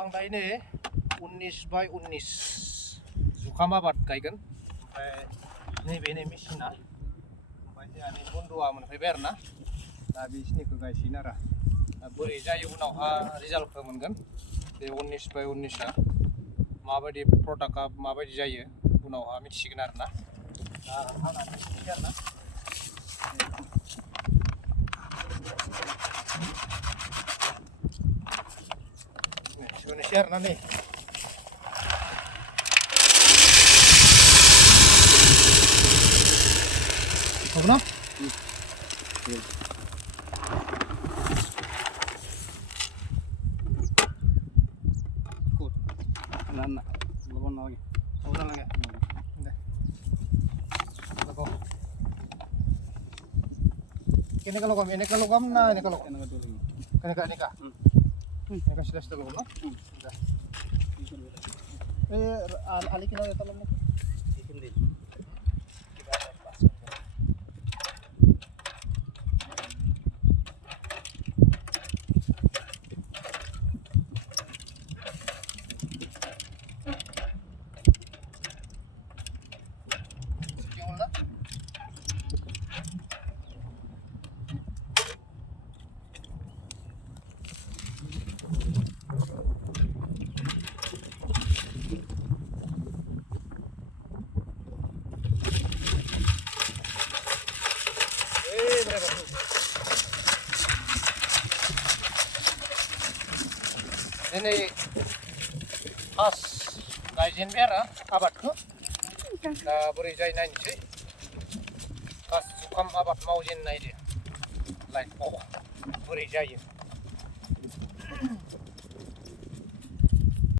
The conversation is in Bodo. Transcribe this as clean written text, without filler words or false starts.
आं दायो 19/19 जुखाम आबाद गायगोन ओमफ्राय नैबे मेसिना ओमफ्राय जोंहा नै बन्द'आ मोनफैबाय आरो ना दा बेखिनिखौ गायसिगोन आरो दा बोरै जायो उनावहा रिजाल्टखौ मोनगोन बे 19/19आ माबायदि प्रडाक्टआ माबायदि जायो उनावहा मिथिसिगोन आरो ना दा हानानै मिथिसिगोन आरो ना share nanti. Apa no? Kut. Anak-anak. Belum lagi. Udah lagi. Udah. Lagu. Ini kalau kamu na ini kalau. Ini kah? Ini kasih das dulu, no? Alikin aja tolong. Alikin deh. Kita pas. Gimana? Ini khas gajian biara abadku da boरै जायो नायनोसै khas जुखाम आबाद मावजेननाय दे लाइफआव बोरै जायो